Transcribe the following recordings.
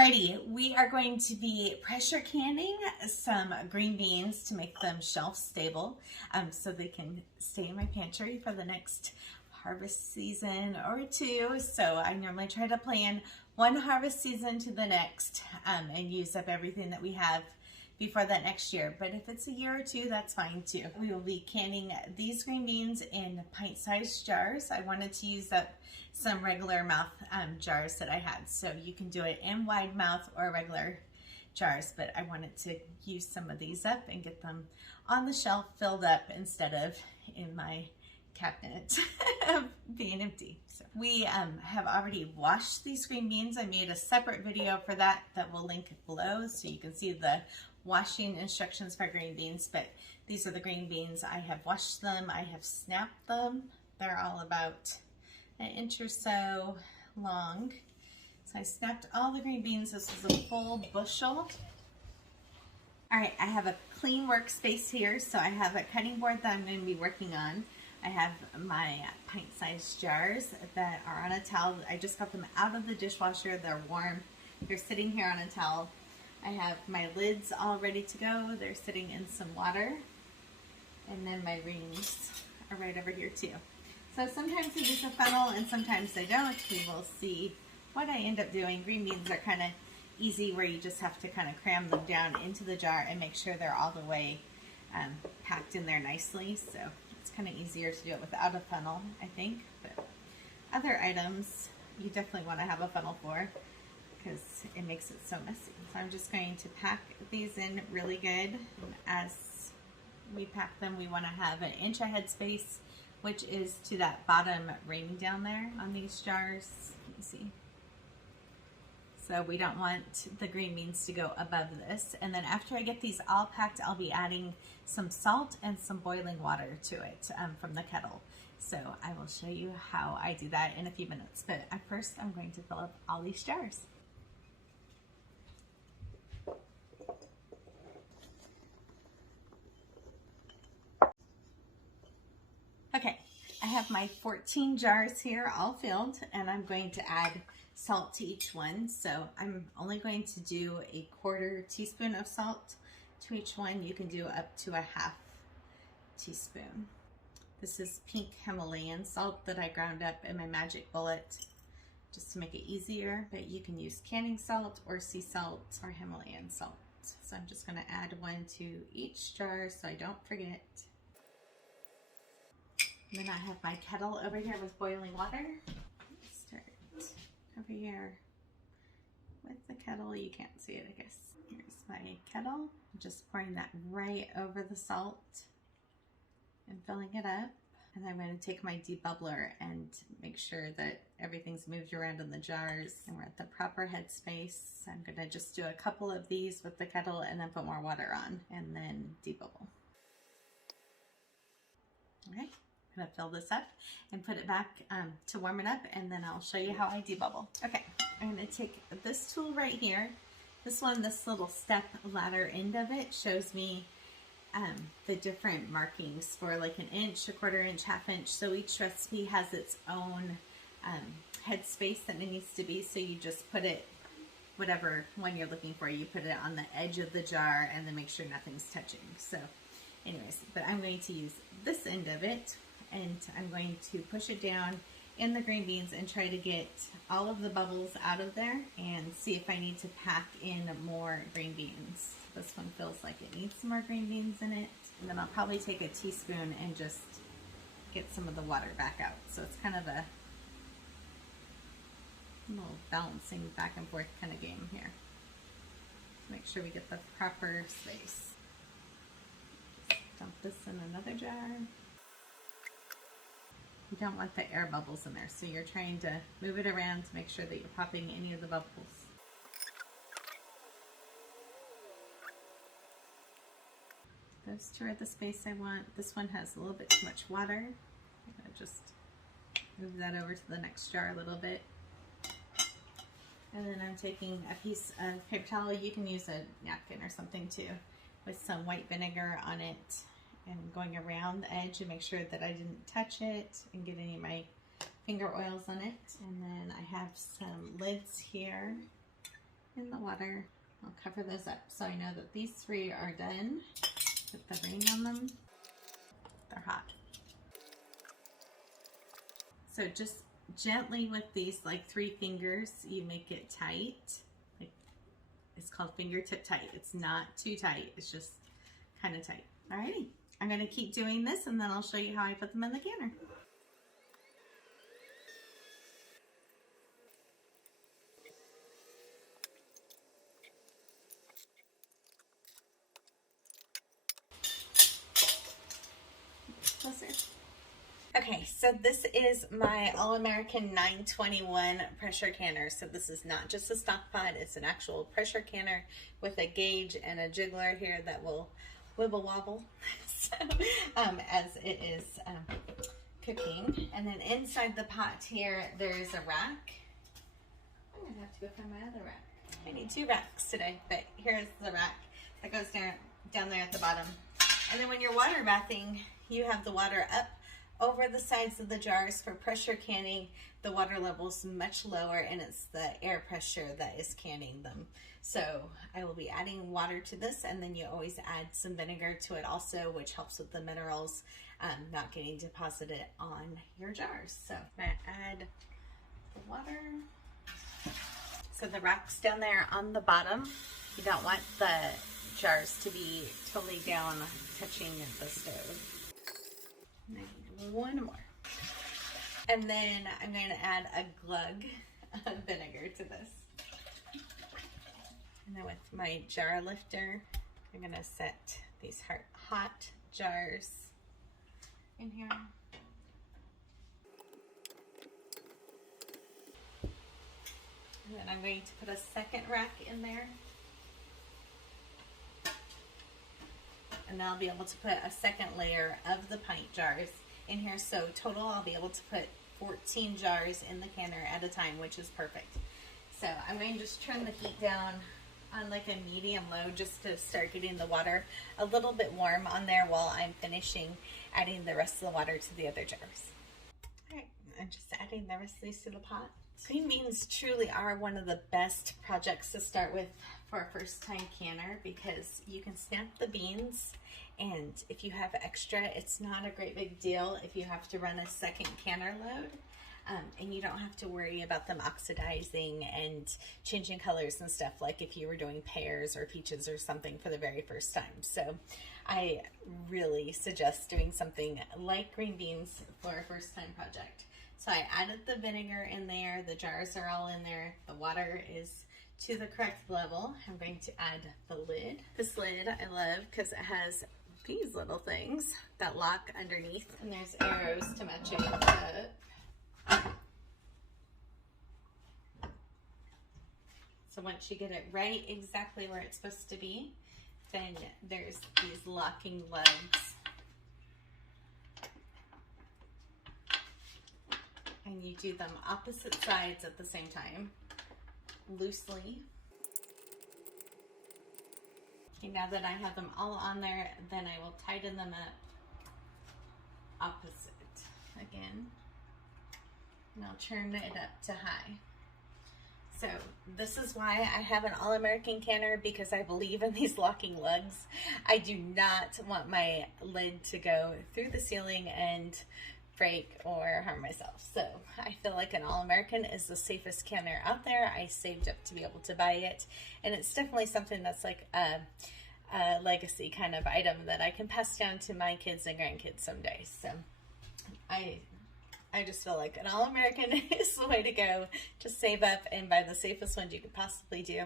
Alrighty, we are going to be pressure canning some green beans to make them shelf stable so they can stay in my pantry for the next harvest season or two. So I normally try to plan one harvest season to the next and use up everything that we have before that next year. But if it's a year or two, that's fine too. We will be canning these green beans in pint-sized jars. I wanted to use up some regular mouth jars that I had. So you can do it in wide mouth or regular jars, but I wanted to use some of these up and get them on the shelf filled up instead of in my cabinet being empty. So we have already washed these green beans. I made a separate video for that we'll link below so you can see the washing instructions for green beans, but these are the green beans. I have washed them, I have snapped them. They're all about an inch or so long. So I snapped all the green beans. This is a full bushel. All right, I have a clean workspace here. So I have a cutting board that I'm going to be working on. I have my pint-sized jars that are on a towel. I just got them out of the dishwasher. They're warm. They're sitting here on a towel. I have my lids all ready to go. They're sitting in some water. And then my rings are right over here too. So sometimes I use a funnel and sometimes I don't. We will see what I end up doing. Green beans are kind of easy where you just have to kind of cram them down into the jar and make sure they're all the way packed in there nicely. So it's kind of easier to do it without a funnel, I think. But other items you definitely want to have a funnel for because it makes it so messy. So I'm just going to pack these in really good. As we pack them, we want to have an inch of headspace, which is to that bottom ring down there on these jars. You can see. So we don't want the green beans to go above this. And then after I get these all packed, I'll be adding some salt and some boiling water to it from the kettle. So I will show you how I do that in a few minutes. But at first, I'm going to fill up all these jars. Okay, I have my 14 jars here all filled, and I'm going to add salt to each one. So I'm only going to do a 1/4 teaspoon of salt to each one. You can do up to a 1/2 teaspoon. This is pink Himalayan salt that I ground up in my magic bullet just to make it easier, but you can use canning salt or sea salt or Himalayan salt. So I'm just going to add one to each jar so I don't forget. And then I have my kettle over here with boiling water. Start over here with the kettle. You can't see it, I guess. Here's my kettle. I'm just pouring that right over the salt and filling it up. And I'm going to take my debubbler and make sure that everything's moved around in the jars and we're at the proper headspace. I'm going to just do a couple of these with the kettle and then put more water on and then debubble. Okay. I'm gonna fill this up and put it back to warm it up, and then I'll show you how I debubble. Okay, I'm gonna take this tool right here. This one, this little step ladder end of it shows me the different markings for like an inch, a 1/4 inch, 1/2 inch. So each recipe has its own headspace that it needs to be. So you just put it, whatever one you're looking for, you put it on the edge of the jar and then make sure nothing's touching. So anyways, but I'm going to use this end of it, and I'm going to push it down in the green beans and try to get all of the bubbles out of there and see if I need to pack in more green beans. This one feels like it needs some more green beans in it. And then I'll probably take a teaspoon and just get some of the water back out. So it's kind of a little balancing back and forth kind of game here. Make sure we get the proper space. Dump this in another jar. You don't want the air bubbles in there, so you're trying to move it around to make sure that you're popping any of the bubbles. Those two are the space I want. This one has a little bit too much water. I'm gonna just move that over to the next jar a little bit. And then I'm taking a piece of paper towel. You can use a napkin or something too, with some white vinegar on it, and going around the edge to make sure that I didn't touch it and get any of my finger oils on it. And then I have some lids here in the water. I'll cover those up so I know that these 3 are done. Put the ring on them. They're hot. So just gently with these like 3 fingers, you make it tight. Like, it's called fingertip tight. It's not too tight. It's just kind of tight. Alrighty. I'm going to keep doing this and then I'll show you how I put them in the canner. Closer. Okay, so this is my All-American 921 pressure canner. So this is not just a stock pot, it's an actual pressure canner with a gauge and a jiggler here that will wibble wobble so, as it is cooking. And then inside the pot here, there's a rack. I'm gonna have to go find my other rack. I need 2 racks today, but here's the rack that goes down there at the bottom. And then when you're water bathing, you have the water up over the sides of the jars. For pressure canning, the water level's much lower and it's the air pressure that is canning them. So I will be adding water to this, and then you always add some vinegar to it also, which helps with the minerals not getting deposited on your jars. So I'm gonna add the water. So the rack's down there on the bottom. You don't want the jars to be totally down touching the stove. And I need 1 more. And then I'm going to add a glug of vinegar to this. And then with my jar lifter, I'm going to set these hot jars in here. And then I'm going to put a second rack in there. And then I'll be able to put a second layer of the pint jars in here. So total, I'll be able to put 14 jars in the canner at a time, which is perfect. So I'm going to just turn the heat down on like a medium low just to start getting the water a little bit warm on there while I'm finishing adding the rest of the water to the other jars. All right, I'm just adding the rest of these to the pot. Green beans truly are one of the best projects to start with for a first time canner because you can snap the beans, and if you have extra, it's not a great big deal if you have to run a second canner load. And you don't have to worry about them oxidizing and changing colors and stuff like if you were doing pears or peaches or something for the very first time. So I really suggest doing something like green beans for a first time project. So I added the vinegar in there, the jars are all in there, the water is to the correct level. I'm going to add the lid. This lid I love because it has these little things that lock underneath, and there's arrows to match it up. So once you get it right exactly where it's supposed to be, then there's these locking lugs. And you do them opposite sides at the same time, loosely. Okay, now that I have them all on there, then I will tighten them up opposite again. And I'll turn it up to high. So this is why I have an All-American canner, because I believe in these locking lugs. I do not want my lid to go through the ceiling and break or harm myself. So I feel like an All-American is the safest canner out there. I saved up to be able to buy it, and it's definitely something that's like a legacy kind of item that I can pass down to my kids and grandkids someday. So I just feel like an All-American is the way to go. Just save up and buy the safest ones you could possibly do.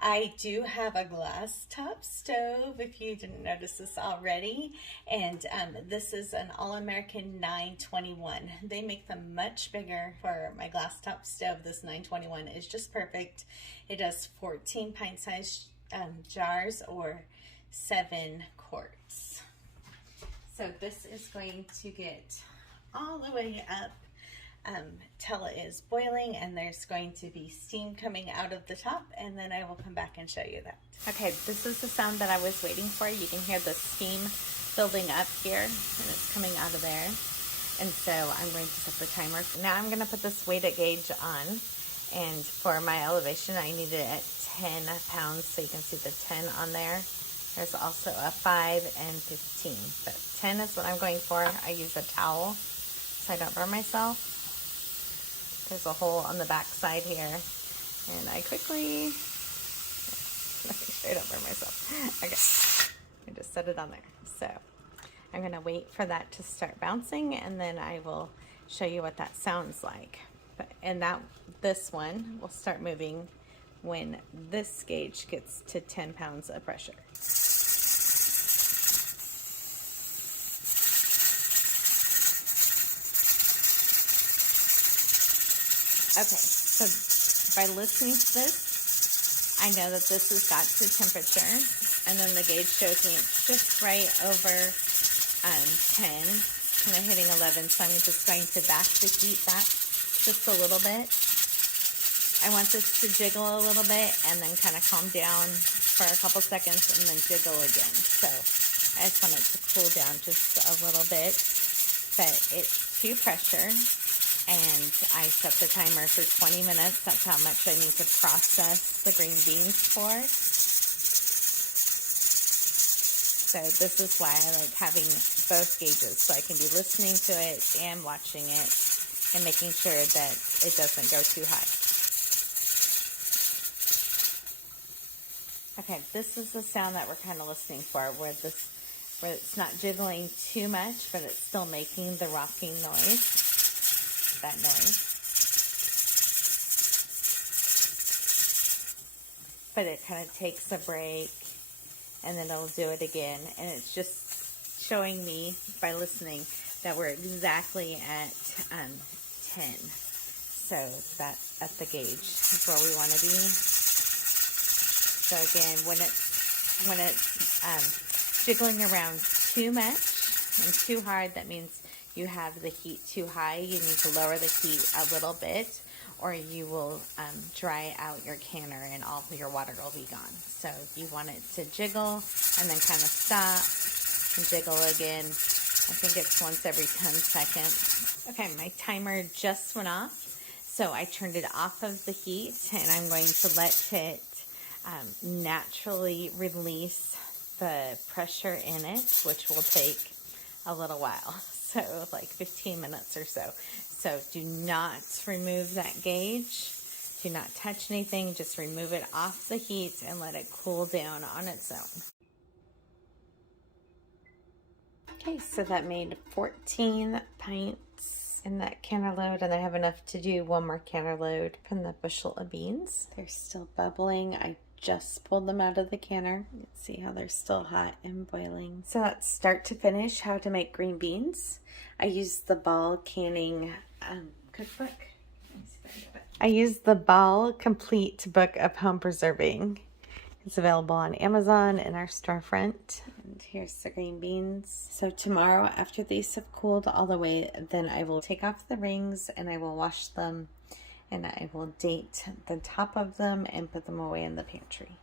I do have a glass top stove, if you didn't notice this already. And this is an All-American 921. They make them much bigger for my glass top stove. This 921 is just perfect. It does 14 pint-sized jars or 7 quarts. So this is going to get all the way up till it is boiling, and there's going to be steam coming out of the top, and then I will come back and show you that. Okay, this is the sound that I was waiting for. You can hear the steam building up here, and it's coming out of there. And so I'm going to set the timer. Now I'm going to put this weighted gauge on, and for my elevation I need it at 10 pounds, so you can see the 10 on there. There's also a 5 and 15, but 10 is what I'm going for. I use a towel so I don't burn myself. There's a hole on the back side here, and I quickly, make sure I don't burn myself. Okay, I just set it on there. So I'm gonna wait for that to start bouncing, and then I will show you what that sounds like. And this one will start moving when this gauge gets to 10 pounds of pressure. Okay, so by listening to this, I know that this has got to temperature, and then the gauge shows me it's just right over 10, kind of hitting 11, so I'm just going to back the heat back just a little bit. I want this to jiggle a little bit and then kind of calm down for a couple seconds and then jiggle again. So I just want it to cool down just a little bit, but it's to pressure. And I set the timer for 20 minutes. That's how much I need to process the green beans for. So this is why I like having both gauges, so I can be listening to it and watching it and making sure that it doesn't go too high. Okay, this is the sound that we're kind of listening for, where it's not jiggling too much, but it's still making the rocking noise. That noise, but it kind of takes a break and then it'll do it again, and it's just showing me by listening that we're exactly at 10. So that's at the gauge is where we want to be. So again, when it's jiggling around too much and too hard, that means you have the heat too high. You need to lower the heat a little bit, or you will dry out your canner and all of your water will be gone. So you want it to jiggle and then kind of stop and jiggle again. I think it's once every 10 seconds. Okay, my timer just went off, so I turned it off of the heat, and I'm going to let it naturally release the pressure in it, which will take a little while. So like 15 minutes or so. So do not remove that gauge. Do not touch anything. Just remove it off the heat and let it cool down on its own. Okay, so that made 14 pints in that canner load, and I have enough to do one more canner load from the bushel of beans. They're still bubbling. I just pulled them out of the canner. You can see how they're still hot and boiling. So that's start to finish how to make green beans. I used the Ball Canning cookbook. I used the Ball Complete Book of Home Preserving. It's available on Amazon in our storefront. And here's the green beans. So tomorrow, after these have cooled all the way, then I will take off the rings and I will wash them, and I will date the top of them and put them away in the pantry.